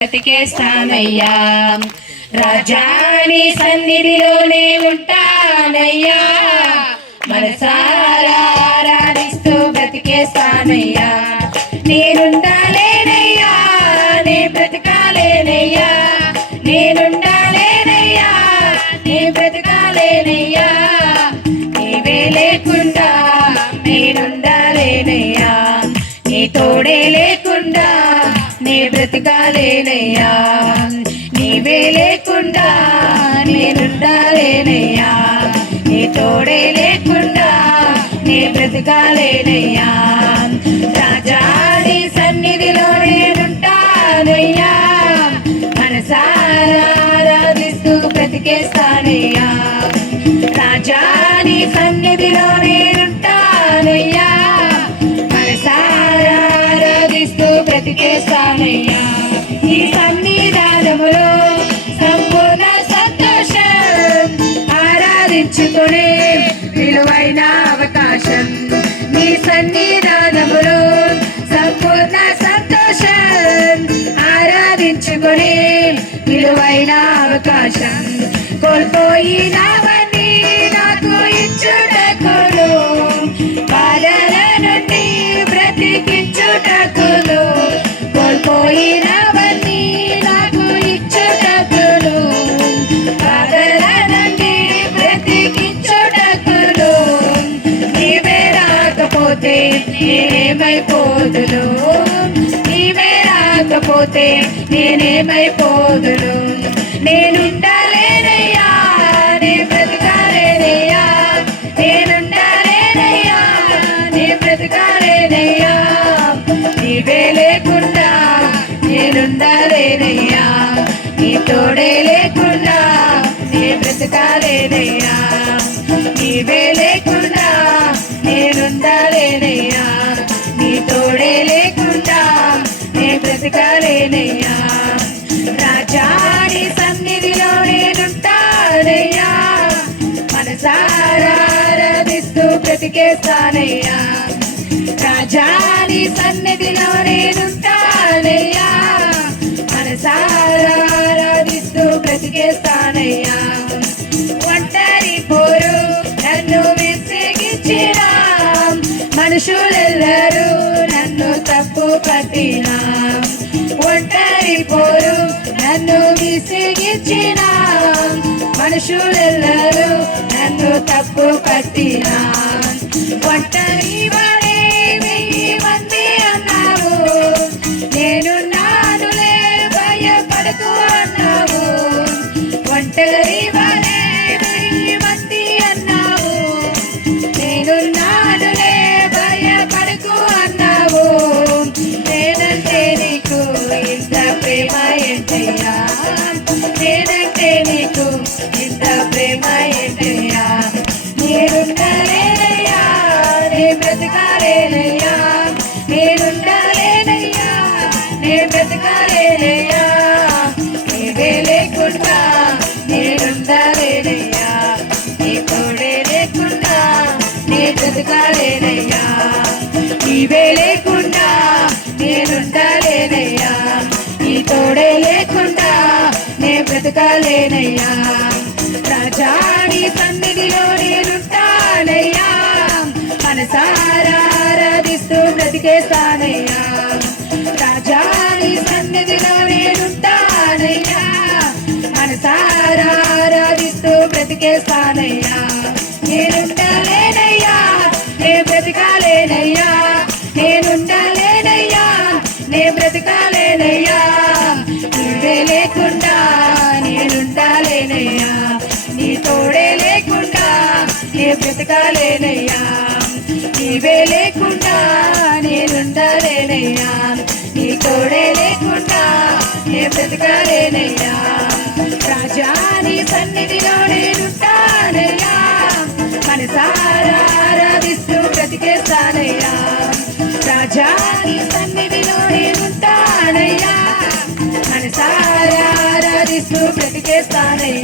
బ్రతికేస్తానయ్యా రాజాని సన్నిధిలోనే ఉంటానయ్యా మనసారా ఆరాధిస్తూ బ్రతికేస్తానయ్యా నేనుండాలేనయ్యా నే బ్రతకాలేనయ్యా నేనుండాలేనయ్యా నే బ్రతకాలేనయ్యా నీవే లేకుండా నేనుండాలేనయ్యా నీ తోడే లేకుండా నే బ్రతకాలేనయ్యా నీవే లేకుండా నేనుండాలేనయ్యా నీ తోడే లేకుండా నే బ్రతకాలేనయ్యా రాజాని సన్నిధిలో నేనుంటానయ్యా మనసారా ఆరాధిస్తూ బ్రతికేస్తానయ్యా రాజాని సన్నిధిలో నేనుంటానయ్యా మనసారా ఆరాధిస్తూ బ్రతికేస్తానయ్యా ఈ సన్నిధానములో సంపూర్ణ సంతోషం ఆరాధించుకునే విలువైన అవకాశం నీ సన్నిధానములో సంపూర్ణ సంతోషం ఆరాధించుకునే విలువైన అవకాశం కోల్పోయినవన్నీ నాకు ఇచ్చుటకును బాధల నుండి బ్రతికించుటకును కోల్పోయినవన్నీ నాకు ఇచ్చుటకును బాధల నుండి బ్రతికించుటకును నీవే రాకపోతే నేనేమైపోదును నీవే రాకపోతే నేనేమైపోదును నేనుండాలేనయ్యా నే బ్రతకాలేనయ్యా నేనుండాలేనయ్యా నే బ్రతకాలేనయ్యా నీవే లేకుండా నేనుండాలేనయ్యా నీ తోడే లేకుండా నే బ్రతకాలేనయ్యా నీవే లేకుండా నేనుండాలేనయ్యా నీ తోడే లేకుండా నే బ్రతకాలేనయ్యా రాజాని సన్నిధిలో నేనుంటానయ్యా మనసారా ఆరాధిస్తూ బ్రతికేస్తానయ్యా రాజాని సన్నిధిలో నేనుంటానయ్యా మనసారా ఆరాధిస్తూ బ్రతికేస్తానయ్యా ఒంటరి పోరు నన్ను విసిగించిన మనుషులెల్లరూ నన్ను తప్పు పట్టినా ఒంటరి పోరు నన్ను విసిగించిన మనుషులెల్లరూ నన్ను తప్పు పట్టినా ఒంటరి వాడే 1000 మంది అన్నావు నేను నానులే భయపడకు అన్నావు ఒంటరి వాడే 1000 మంది అన్నావు నేను నానులే భయపడకు అన్నావు నేనంటే నీకు ఇంత ప్రేమ ఏంటయ్యా నేనంటే నీకు ఇంత ప్రేమ ఏంటయ్యా నేనుండాలేనయ్యా నే బ్రతకాలేనయ్యా నేనుండాలేనయ్యా నే బ్రతకాలేనయ్యా నీవే లేకుండా నేనుండాలేనయ్యా నీ తోడే లేకుండా నే బ్రతకాలేనయ్యా నీవే లేకుండా నేనుండాలేనయ్యా నీ తోడే లేకుండా నే బ్రతకాలేనయ్యా రాజాని సన్నిధిలో నేనుంటానయ్యా మనసారా ఆరాధిస్తూ బ్రతికేస్తానయ్యా రాజాని సన్నిధిలో నేనుంటానయ్యా మనసారా ఆరాధిస్తూ బ్రతికేస్తానయ్యా నేనుండాలేనయ్యా నే బ్రతకాలేనయ్యా నేనుండాలేనయ్యా నే బ్రతకాలేనయ్యా నీవే లేకుండా నేనుండాలేనయ్యా నీ తోడే లేకుండా నే బ్రతకాలేనయ్యా నీవే లేకుండా నేనుండాలేనయ్యా నీ తోడే లేకుండా నే బ్రతకాలేనయ్యా రాజాని సన్నిధిలో నేనుంటానయ్యా మనసారా ఆరాధిస్తూ బ్రతికేస్తానయ్యా రాజాని సన్నిధిలో నేనుంటానయ్యా మనసారా ఆరాధిస్తూ బ్రతికేస్తానయ్యా